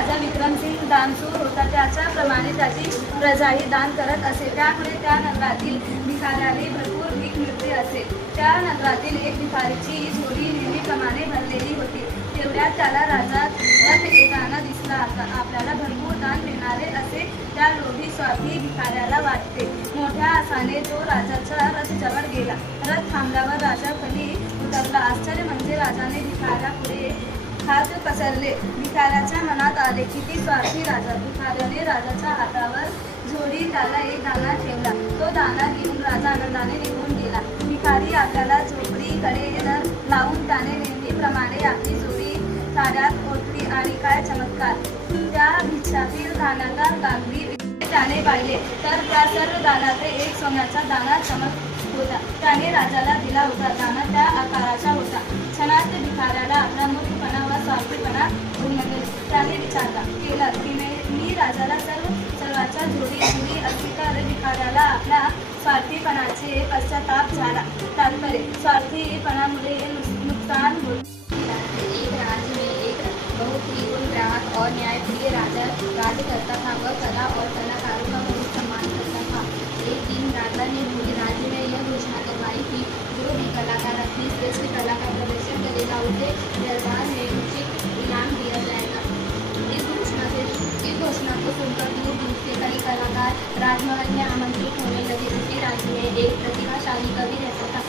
राजा विक्रमसिंग दानशूर होता, त्याच्याप्रमाणे त्याची प्रजाही दान करत असे. त्यामुळे त्या नगरातील भिकाऱ्याला भरपूर भीक मिळते असे. त्या नगरातील एक भिकारीची झोळी नेहमीप्रमाणे भरलेली होती. तेवढ्यात त्याला राजा रथ येताना दिसला. आपल्याला भरपूर दान देणारे असे त्या लोभी स्वार्थी भिकाऱ्याला वाटते. मोठ्या आसाने तो राजाच्या रथ जवळ गेला. रथ थांबल्यावर राजा खाली उतरला. आश्चर्य म्हणजे राजाने भिकाऱ्यापुढे हात पसरले. भिकाऱ्याच्या मनात आले, किती स्वार्थी राजा. भिकाऱ्याने राजाच्या हातावर झोळी त्याला एक दाना ठेवला. तो दाना घेऊन राजा आनंदाने निघून गेला. भिकारी आपल्याला झोपडीकडे लावून त्याने नेहमीप्रमाणे आपली झोळी साड्यात ओतली आणि काय चमत्कार, त्या भिक्षातील दाण्याला लागली. त्याने पाहिले तर त्या सर्व दानाचे एक सोन्याचा दाना चमक होता. त्याने राजाला दिला होता. दाना त्या आकाराचा होता. क्षणात भिकाऱ्याला आपला मूर्खपणा व स्वार्थीपणा उमगले. त्याने विचार केला की मी राजाला सर्वांच्या झोळी दिली असती तर भिकाऱ्याला आपल्या स्वार्थीपणाचे पश्चाताप झाला. तात्पर्य, स्वार्थीपणामुळे नुकसान होते. एक राज्य में एक बहुत ही गुण ग्राहक और न्यायप्रिय राजा राज्य करता था। वह कला और कलाकारों का बहुत सम्मान करता था। एक दिन राजा ने पूरे राज्य में यह घोषणा करवाई कि जो भी कलाकार अपनी श्रेष्ठ कला का प्रदर्शन करेगा उसे दरबार में उचित इनाम दिया जाएगा। इस घोषणा को सुनकर दूर दूर से कई कलाकार राजमहल में आमंत्रित होने लगे। उसी राज्य में एक प्रतिभाशाली कवि रहता था।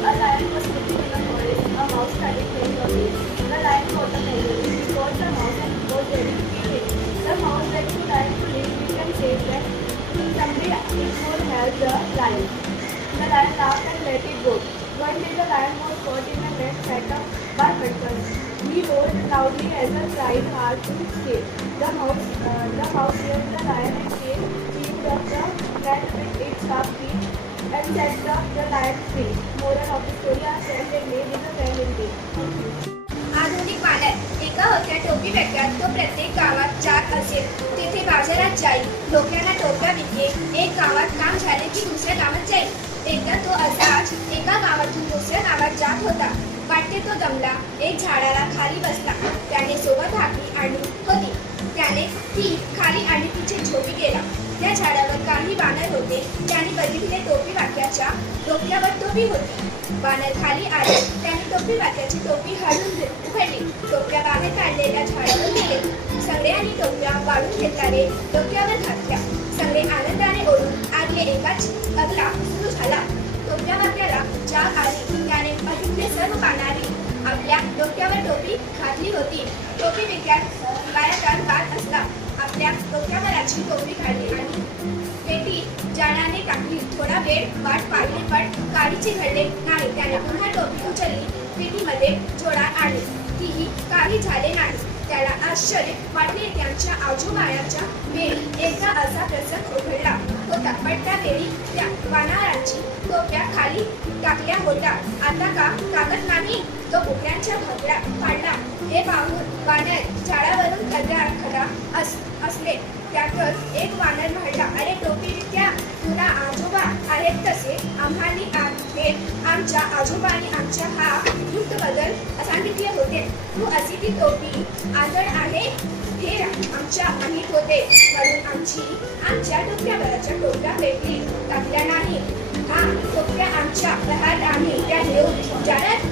A lion was sitting in a forest. A mouse started playing on it. The lion caught the melody. He caught the mouse and was ready to kill it. The mouse begged the lion to leave it and said that someday it would help the lion. The lion laughed and let it go. One day the lion was caught in a net set up by hunters. He roared loudly as he tried hard to escape. The mouse heard the lion and came up the net with its sharp teeth and set the lion free. Moral of the story: our friend and made is a friend indeed. आधुनिक वानर एका होत्या टोपी व्यक्त्यात. तो प्रत्येक गावात जात असे. तेथे बाजारात जाई, लोकांना टोप्या विके. एक गावात काम झाले की दुसऱ्या गावात जाई. एकदा तो असाच एका गावातून दुसऱ्या गावात जात होता. वाटते तो दमला. एक झाडाला खाली बसला. त्याने सोबत हाकली आणली होती. त्याने ती खाली आणि तिचे झोपी गेला. त्या झाडावर काही वानर होते. त्याने बघितले टोपी वाक्याच्या डोक्यावर टोपी होती. वानर खाली आले. त्याने टोपी वाक्याची टोपी हळून उघडली. टोप्या बाहेर काढलेल्या झाडावर गेले. सगळ्यांनी टोप्या वाढून घेतल्याने डोक्यावर घातल्या. सगळे आनंदाने ओढून आगले. एकाच अगला सुरू झाला. टोप्या वाक्याला जाग आली. त्याने बघितले सर्व वानरांनी आपल्या डोक्यावर टोपी घातली होती. टोपी विक्यात गायकात गात असला. आपल्या डोक्यावरची टोपी काढली आणि पेटी जाण्याने टाकली. थोडा वेळ वाट पाहिली पण काहीच घडले नाही. त्याने पुन्हा टोपी उचलली. पेटीमध्ये जोडात आणली. तीही काही झाले नाही. त्याला आश्चर्य वाटले. त्यांच्या आजोबाच्या वेळी एकदा असा प्रसंग उघडला होता पण त्या वेळी त्या वानरांची टोप्या खाली टाकल्या होत्या. आता का कागद नाही? तो कुत्र्यांच्या भोपळ्यात पाडला. हे पाहून वानर झाडावरून खडा असले. त्यातच एक वानर म्हणला, अरे टोपी विक्या, तुला आजोबा आहेत तसे आम्हाली आहेत. आमच्या आजोबांनी आमच्या हा युक्त बदल सांगितले होते. तू अशी ती टोपी आदळ आहे हे आमच्या माहीत होते म्हणून आमच्या डोक्यावरच्या टोप्या पेटली टाकल्या नाही. हा टोप्या आमच्या प्रहार आम्ही त्या घेऊन जाण्यात